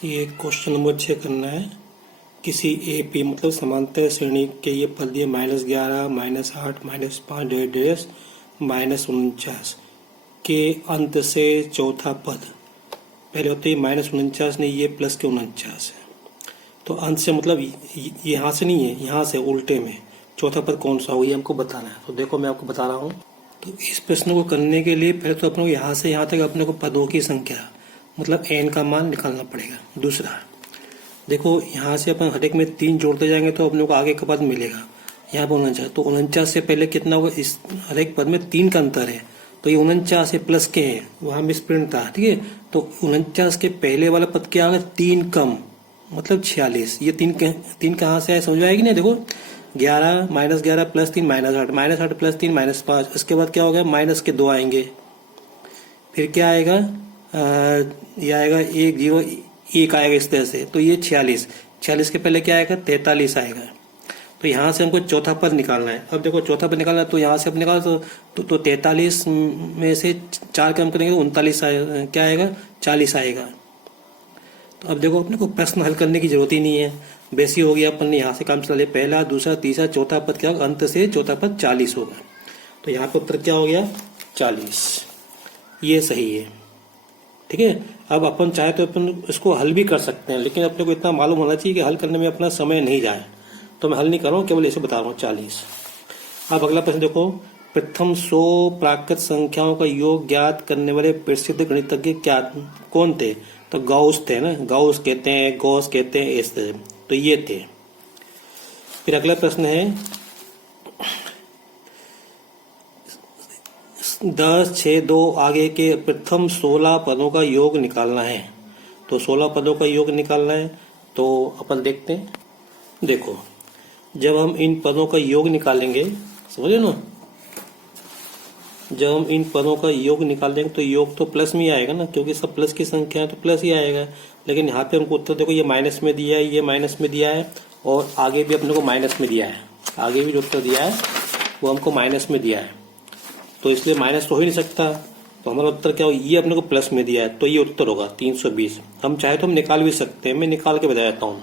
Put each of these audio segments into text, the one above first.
ये question number 6 करना है। किसी ए पी मतलब समांतर श्रेणी के ये पद दिए -11, -8, -5 -49 के अंत से चौथा पद। पहले होते ही -49 नहीं, ये प्लस के 49 है। तो अंत से मतलब यहाँ से नहीं है, यहाँ से उल्टे में चौथा पद कौन सा हो ये हमको बताना है। तो देखो मैं आपको बता रहा हूँ। तो इस प्रश्न को करने के लिए पहले तो अपने को यहाँ से यहाँ तक अपने को पदों की संख्या मतलब n का मान निकालना पड़ेगा। दूसरा देखो यहाँ से अपन हर एक में 3 जोड़ते जाएंगे तो अपने को आगे का पद मिलेगा। यहाँ पर 49, तो 49 से पहले कितना होगा, इस हर एक पद में 3 का अंतर है। तो ये 49 प्लस के है, वहाँ मिसप्रिंट था, ठीक है। तो 49 के पहले वाला पद क्या आ गया, 3 कम मतलब 46। ये 3 कहाँ से आए समझ आएगी ना। देखो 11 -11 + 3 -8, -8 + 3 -5। इसके बाद क्या हो गया, माइनस के 2 आएंगे। फिर क्या आएगा, ये आएगा 1 0 1 आएगा इस तरह से। तो ये 46 के पहले क्या आएगा, 43 आएगा। तो यहाँ से हमको चौथा पद निकालना है। अब देखो चौथा पद निकालना है तो यहाँ से अब निकालो तो 43 में से 4 कम करेंगे तो 39 क्या आएगा, 40 आएगा। तो अब देखो अपने को प्रश्न हल करने की जरूरत ही नहीं है, वैसी हो गया। अपन ने यहाँ से काम चला लिया, पहला दूसरा तीसरा चौथा पद क्या होगा, अंत से चौथा पद 40 होगा। तो यहाँ पे उत्तर क्या हो गया, 40। ये सही है, ठीक है। अब अपन चाहे तो अपन इसको हल भी कर सकते हैं, लेकिन अपने को इतना मालूम होना चाहिए कि हल करने में अपना समय नहीं जाए। तो मैं हल नहीं कर रहा हूँ, केवल ऐसे बता रहा हूँ 40। अब अगला प्रश्न देखो, प्रथम 100 प्राकृत संख्याओं का योग ज्ञात करने वाले प्रसिद्ध गणितज्ञ क्या कौन थे। तो गॉस थे ना, गॉस कहते हैं, गॉस कहते हैं, इस तरह। तो ये थे। फिर अगला प्रश्न है 10, 6, 2 आगे के प्रथम 16 पदों का योग निकालना है। तो 16 पदों का योग निकालना है तो अपन देखते हैं। देखो जब हम इन पदों का योग निकालेंगे, समझे ना, जब हम इन पदों का योग निकालेंगे तो योग तो प्लस में ही आएगा ना, क्योंकि सब प्लस की संख्या है तो प्लस ही आएगा। लेकिन यहाँ पे हमको उत्तर देखो, ये माइनस में दिया है, ये माइनस में दिया है, और आगे भी अपने को माइनस में दिया है। आगे भी जो उत्तर दिया है वो हमको माइनस में दिया है, तो इसलिए माइनस तो हो ही नहीं सकता। तो हमारा उत्तर क्या हो, ये अपने को प्लस में दिया है, तो ये उत्तर होगा 320। हम चाहे तो हम निकाल भी सकते हैं, मैं निकाल के बता देता हूँ।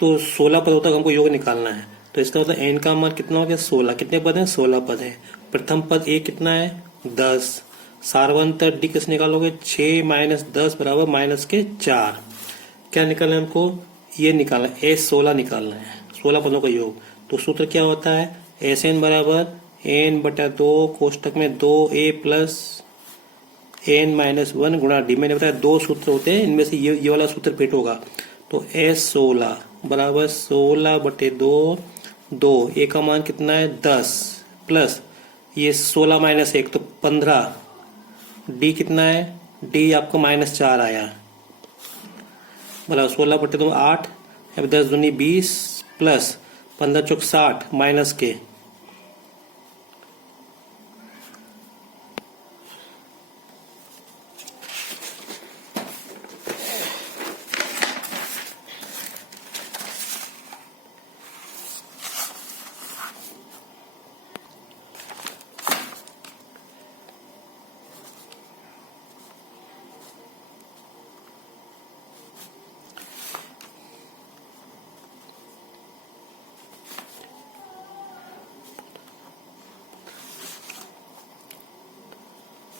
तो 16 पदों तक हमको योग निकालना है। तो इसका मतलब n का मान कितना हो गया, 16। कितने पद हैं, 16 पद है। प्रथम पद a कितना है, 10। सार्वंतर d किस निकालोगे, 6 - 10 = -4। क्या निकालना है हमको, ये निकालना है, S16 निकालना है, 16 पदों का योग। तो सूत्र क्या होता है, Sn = n/2 कोष्टक में 2a + n-1 गुणा d। मैंने बताया 2 सूत्र होते हैं, इनमें से ये वाला सूत्र फिट होगा। तो S16 = 16/2, 2 a का मान कितना है, 10 प्लस ये 16 - 1 तो 15। d कितना है, d आपको -4 आया, बराबर 16/2 8, 10 दूनी 20 प्लस 15 चौक 60 माइनस के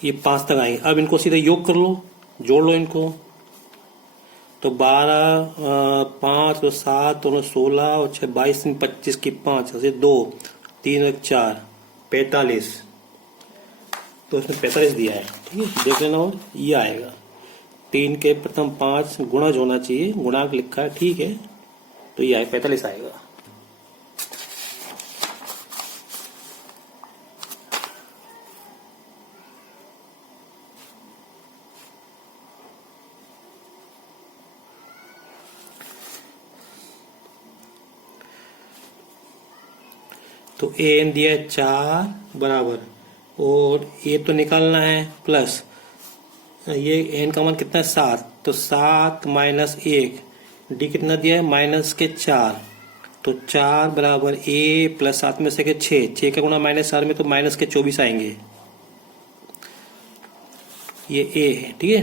ये 5 तक आएंगे। अब इनको सीधे योग कर लो, जोड़ लो इनको। तो 12 5 और 7 और 16 और 6 22 25 की 5 से 2 3 और 4 45। तो इसने 45 दिया है, ठीक है, देख लेना। और ये आएगा 3 के प्रथम 5 गुणज होना चाहिए, गुणांक लिखा है, ठीक है। तो ये 45 आएगा। तो an दिया है 4 बराबर, और ये तो निकालना है प्लस, ये n का मान कितना है, 7। तो 7 - 1, d कितना दिया है, -4। तो 4 बराबर a प्लस 7 में से 6 का गुणा -4 में तो -24 आएंगे। ये a है, ठीक है।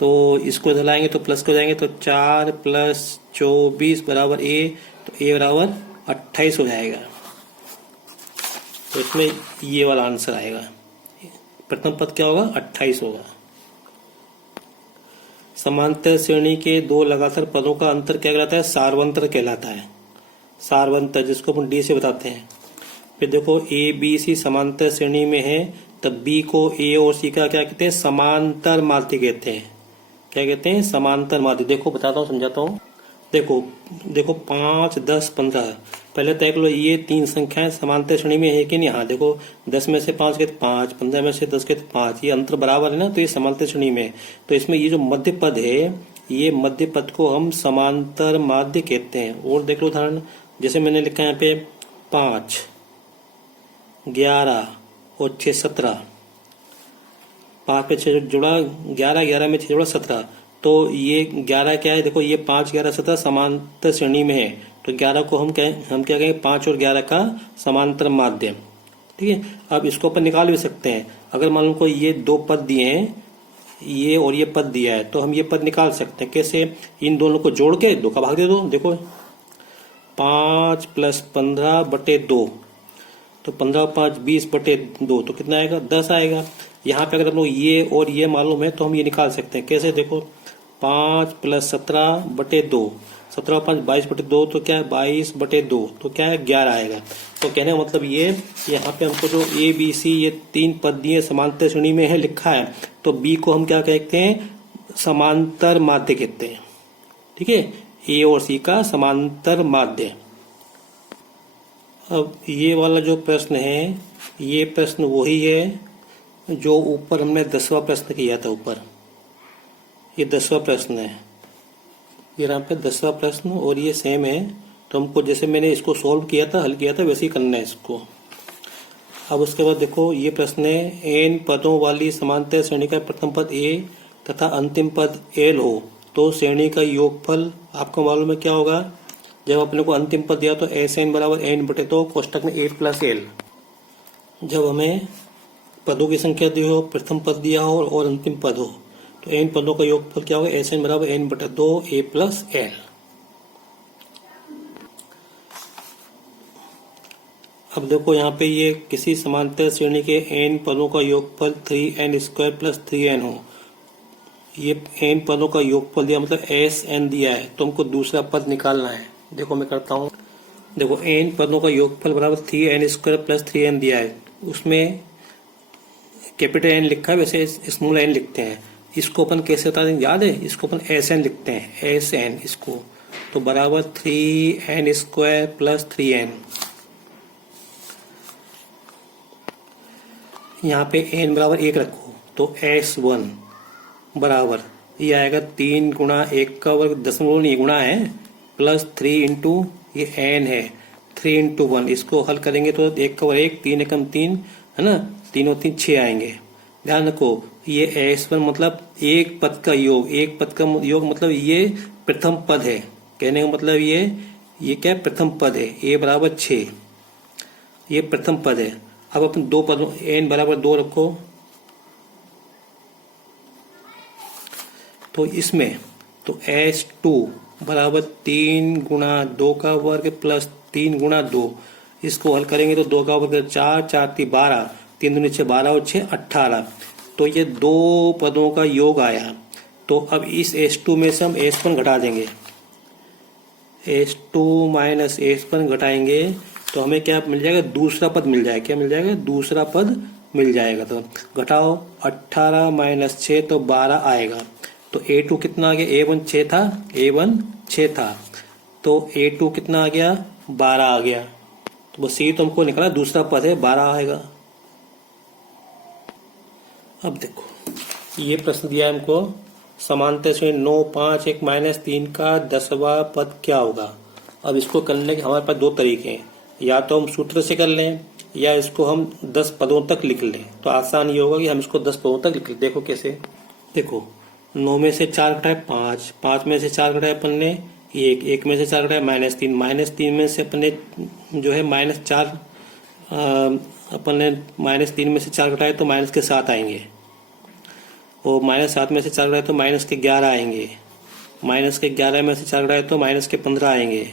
तो इसको इधर लाएंगे तो प्लस को जाएंगे, तो 4 + 24 बराबर ए, तो ए बराबर 28 हो जाएगा। तो इसमें ये वाला आंसर आएगा। प्रथम पद क्या होगा? 28 होगा। समांतर श्रेणी के दो लगातार पदों का अंतर क्या कहलाता है? सार्वंतर कहलाता है। सार्वंतर, जिसको अपन डी से बताते हैं। फिर देखो ए बी सी समांतर श्रेणी में है, तब बी को ए और सी का क्या कहते हैं? समांतर माध्य कहते हैं। क्या कहते हैं? समांतर माध्य। देखो बताता हूँ, समझाता हूँ। देखो देखो 5, 10, 15, पहले तय कर लो ये तीन संख्याएं समांतर श्रेणी में है कि नहीं। हाँ देखो 10 में से 5 के 5, 15 में से 10 के 5, ये अंतर बराबर है ना, तो ये समांतर श्रेणी में है। तो इसमें ये जो मध्य पद है, ये मध्य पद को हम समांतर माध्य कहते हैं। और देख लो उदाहरण, जैसे मैंने लिखा है यहाँ पे 5, 11 और 6, 17। 5 पे 6 जुड़ा 11, 11 में 6 जुड़ा 17। तो ये 11 क्या है? देखो ये 5, 11, 17 समांतर श्रेणी में है, तो 11 को हम क्या कहेंगे? 5 और 11 का समांतर माध्य। ठीक है, अब इसको अपन निकाल भी सकते हैं। अगर मान लो कोई ये दो पद दिए हैं, ये और ये पद दिया है, तो हम ये पद निकाल सकते हैं। कैसे? इन दोनों को जोड़ के 2 का भाग दे दो। देखो 5 + 15/2, तो 15 और 5 20/2, तो कितना आएगा? 10 आएगा। यहाँ पे अगर हम लोग ये और ये मालूम है तो हम ये निकाल सकते हैं। कैसे? देखो 5 + 17/2, 17 और 5 22/2, तो क्या है? 22/2, तो क्या है? 11 आएगा। तो कहने का मतलब ये यहाँ पे हमको जो ए बी सी ये तीन पद दिए समांतर श्रेणी में है लिखा है, तो बी को हम क्या कहते हैं? समांतर माध्य कहते हैं। ठीक है, ए और सी का समांतर माध्य। अब ये वाला जो प्रश्न है, ये प्रश्न वही है जो ऊपर हमने 10वां प्रश्न किया था। ऊपर ये 10वां प्रश्न है, ये यहाँ पे 10वां प्रश्न, और ये सेम है। तो हमको जैसे मैंने इसको सॉल्व किया था, हल किया था, वैसे ही करना है इसको। अब उसके बाद देखो ये प्रश्न है, n पदों वाली समांतर श्रेणी का प्रथम पद a तथा अंतिम पद l हो, तो श्रेणी का योगफल आपको मालूम है क्या होगा? जब अपने को अंतिम पद दिया तो SN बराबर n/2 कोष्टक में a + l। जब हमें पदों की संख्या दी हो, प्रथम पद दिया हो और अंतिम पद हो, तो n पदों का योगफल क्या होगा? SN बराबर n/2 a + l। अब देखो यहाँ पे ये किसी समांतर श्रेणी के n पदों का योगफल 3n² + 3n हो। ये n पदों का योगफल दिया, मतलब SN दिया है, तो हमको दूसरा पद निकालना है। देखो मैं करता हूँ। देखो n पदों का योगफल बराबर 3n² + 3n दिया है, उसमें कैपिटल N लिखा है, वैसे स्मॉल n लिखते हैं। इसको अपन कैसे बता देंगे? याद है? इसको अपन SN लिखते हैं, SN इसको। तो बराबर 3n² + 3n। यहाँ पे n बराबर 1 रखो, तो S1 बराबर ये आएगा 3 गुणा 1 का वर्ग, दशमलव नहीं गुणा है, प्लस 3 इंटू ये n है 3 इंटू 1। इसको हल करेंगे तो 1 का वर्ग 1, 3 एकम 3 है ना, 3 और 3 6 आएंगे। ध्यान रखो ये S1 मतलब एक पद का योग, एक पद का योग मतलब ये प्रथम पद है। कहने का मतलब ये क्या प्रथम पद है। a बराबर 6, ये प्रथम पद है। अब अपन दो पदों n बराबर 2 रखो, तो इसमें तो S2 बराबर 3 गुणा 2 का वर्ग प्लस 3 गुणा 2। इसको हल करेंगे तो 2 का वर्ग 4, 4 × 12, 3 दूनी 6 12 और 6 18। तो ये दो पदों का योग आया। तो अब इस S2 में से हम S1 घटा देंगे, S2 माइनस S1 घटाएंगे तो हमें क्या मिल जाएगा? दूसरा पद मिल जाएगा। क्या मिल जाएगा? दूसरा पद मिल जाएगा। तो घटाओ 18 माइनस 6 तो 12 आएगा। तो A2 कितना आ गया? A1 6 था, A1 6 था, तो A2 कितना आ गया? 12 आ गया। तो बस ये तो हमको निकला दूसरा पद है, 12 आएगा। अब देखो ये प्रश्न दिया है हमको, समांतर श्रेणी 9, 5, 1 माइनस 3 का 10वां पद क्या होगा। अब इसको करने के हमारे पास दो तरीके हैं, या तो हम सूत्र से कर लें या इसको हम 10 पदों तक लिख लें। तो आसान ये होगा कि हम इसको 10 पदों तक लिख लें। देखो कैसे, देखो 9 में से 4 घटाए 5, 5 में से 4 घटाए अपन ने 1, 1 में से 4 घटाए -3, -3 में से अपन ने जो है -4 अपन ने -3 में से 4 घटाए तो माइनस के 7 आएंगे। और -7 में से 4 घटाए तो -11 आएंगे, -11 में से 4 घटाए तो -15 आएंगे,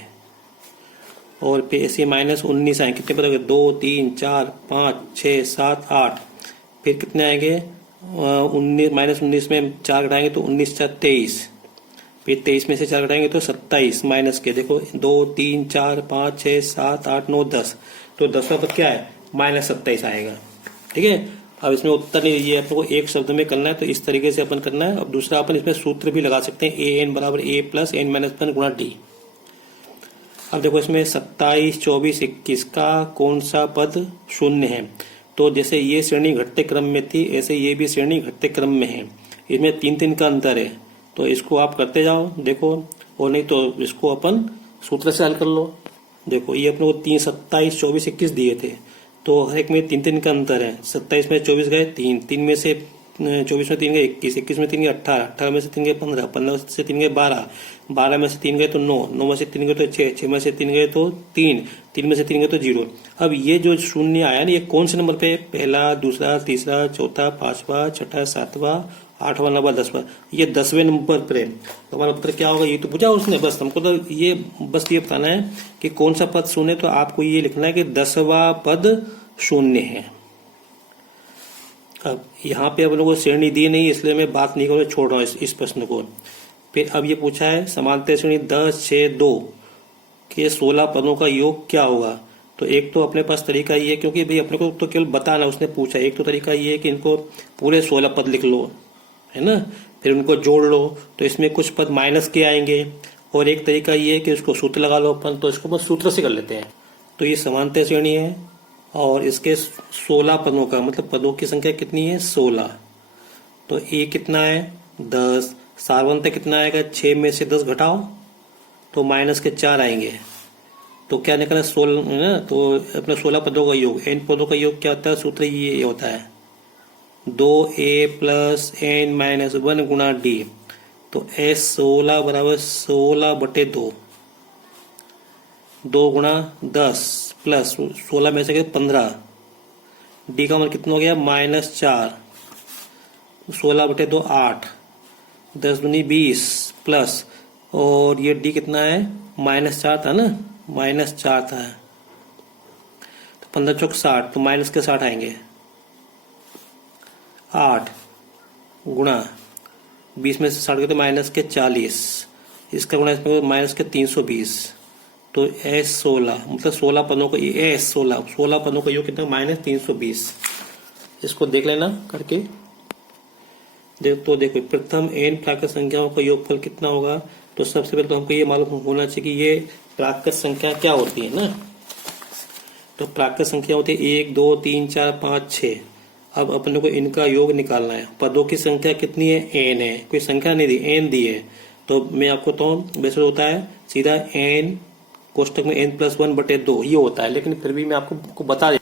और फिर ऐसे -19 आएंगे। कितने पता होंगे? 2 3 4 5 6 7 8, फिर कितने आएंगे? 19 में 4 घटाएंगे तो 19 4 23, फिर 23 में से 4 घटाएंगे तो 27 माइनस के, देखो 2 3 4 5 6 7 8 9 10, तो 10वां पद क्या है? -27 आएगा। ठीक है, अब इसमें उत्तर नहीं, ये अपन को एक शब्द में करना है, तो इस तरीके से अपन करना है। अब दूसरा अपन इसमें सूत्र भी लगा सकते हैं, an बराबर a प्लस n माइनस 1 गुणा d। अब देखो इसमें 27 24 21 का कौन सा पद शून्य है? तो जैसे ये श्रेणी घटते क्रम में थी, ऐसे ये भी श्रेणी घटते क्रम में है। इसमें 3 का अंतर है, तो इसको आप करते जाओ देखो, और नहीं तो इसको अपन सूत्र से हल कर लो। देखो ये अपने को 3 27 24 21 दिए थे, तो हर एक में 3 का अंतर है। 27 में 24 गए 3 में से 24 में 3 गए 21 में 3 गए 18 में से 3 गए 15 में से 3 गए 12 में से 3 गए तो 9 में से 3 गए तो 6 में से 3 गए तो 3 में से 3 गए तो 0। अब ये जो शून्य आया ना, ये कौन से नंबर पे? पहला, दूसरा, तीसरा, चौथा, 5वां, 6वां, 7वां, 8वां, 9वां, 10वां, ये 10वें नंबर पर है। तो हमारा उत्तर क्या होगा? ये तो पूछा उसने, बस हमको तो ये बस ये बताना है कि कौन सा पद शून्य। तो आपको ये लिखना है कि 10वां पद शून्य है। अब यहाँ पे अब लोगों को श्रेणी दी नहीं, इसलिए मैं बात नहीं करूँ, छोड़ रहा हूँ इस प्रश्न को। फिर अब ये पूछा है समांतर श्रेणी 10 6 2 के 16 पदों का योग क्या होगा? तो एक तो अपने पास तरीका ये है, क्योंकि भाई अपने को तो केवल बताना, उसने पूछा। एक तो तरीका ये है कि इनको पूरे 16 पद लिख लो, है ना, फिर उनको जोड़ लो, तो इसमें कुछ पद माइनस के आएंगे। और एक तरीका ये है कि इसको सूत्र लगा लो अपन, तो इसको बस सूत्र से कर लेते हैं। तो ये समांतर श्रेणी है और इसके 16 पदों का मतलब पदों की संख्या कितनी है? 16। तो ए कितना है? 10। सारवंत कितना आएगा? 6 में से 10 घटाओ तो -4 आएंगे। तो क्या निकला? 16 है ना, तो अपने 16 पदों का योग, n पदों का योग क्या होता है? सूत्र ये होता है 2a प्लस n माइनस 1 गुणा d। तो S16 बराबर 16/2, 2 गुणा 10 प्लस 16 में से 15, d का मान कितना हो गया? -4, 16/2 8, 10 दूनी 20 प्लस, और ये d कितना है? -4 था ना, -4 था, तो 15 चौक 60, तो माइनस के 60 आएंगे। 8 गुणा 20 में से 60 गए तो -40, इसका गुणा इसमें -320। तो S16 मतलब 16 पदों का ये S16 पदों का योग कितना? -320। इसको देख लेना करके। देखो प्रथम n प्राकृत संख्याओं का योगफल कितना होगा? तो सबसे पहले तो हमको ये मालूम होना चाहिए कि ये प्राकृत संख्या क्या होती है ना। तो प्राकृत संख्या होती है 1 2 3 4 5 6। अब अपने को इनका योग निकालना है। पदों की संख्या कितनी है? n है, कोई संख्या नहीं दी, n दी है। तो मैं आपको तो वैसे होता है सीधा n कोष्टक में n+1/2 ये होता है, लेकिन फिर भी मैं आपको बता दें।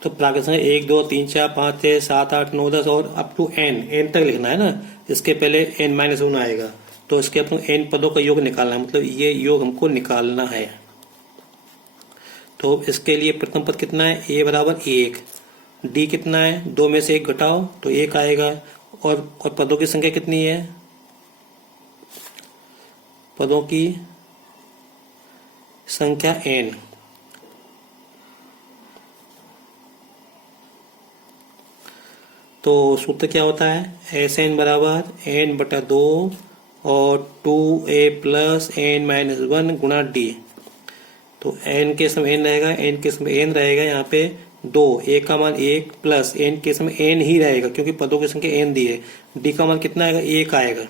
तो प्राकृत संख्या 1 2 3 4 5 6 7 8 9 10 और अप टू n तक लिखना है ना। इसके पहले n-1 आएगा, तो इसके अपन n पदों का योग निकालना है, मतलब ये योग हमको निकालना है। तो इसके लिए प्रथम पद कितना है? a बराबर 1, d कितना है? 2 में से 1 घटाओ तो 1 आएगा। और पदों की संख्या कितनी है? पदों की संख्या n। तो सूत्र क्या होता है? Sn बराबर n/2 और 2a प्लस n-1 गुणा d। तो n के समय n रहेगा, n के समय n रहेगा, यहाँ पे 2, a का मान 1 प्लस n के समय n ही रहेगा क्योंकि पदों की संख्या n दी है। d का मान कितना आएगा? 1 आएगा।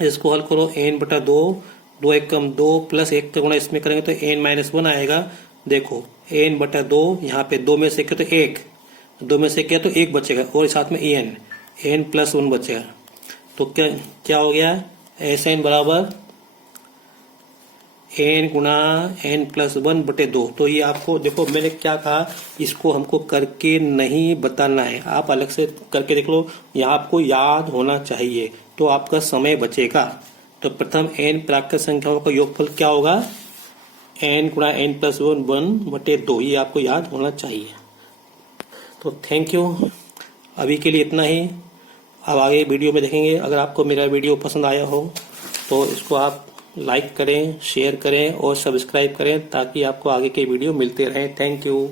इसको हल करो, n/2, 2 1 कम 2 प्लस 1 का गुणा इसमें करेंगे तो n-1 आएगा। देखो n/2, यहाँ पे 2 में से क्या तो 1, 2 में से क्या तो 1 बचेगा और साथ में n+1 बचेगा। तो क्या हो गया? Sn बराबर n गुणा n+1/2। तो ये आपको देखो मैंने क्या कहा, इसको हमको करके नहीं बताना है, आप अलग से करके देख लो, यहाँ आपको याद होना चाहिए तो आपका समय बचेगा। तो प्रथम n प्राकृत संख्याओं का योगफल क्या होगा? n गुणा n+1/2, ये आपको याद होना चाहिए। तो थैंक यू। अभी के लिए इतना ही। अब आगे वीडियो में देखेंगे। अगर आपको मेरा वीडियो पसंद आया हो तो इसको आप लाइक करें, शेयर करें और सब्सक्राइब करें ताकि आपको आगे के वीडियो मिलते रहें। Thank you.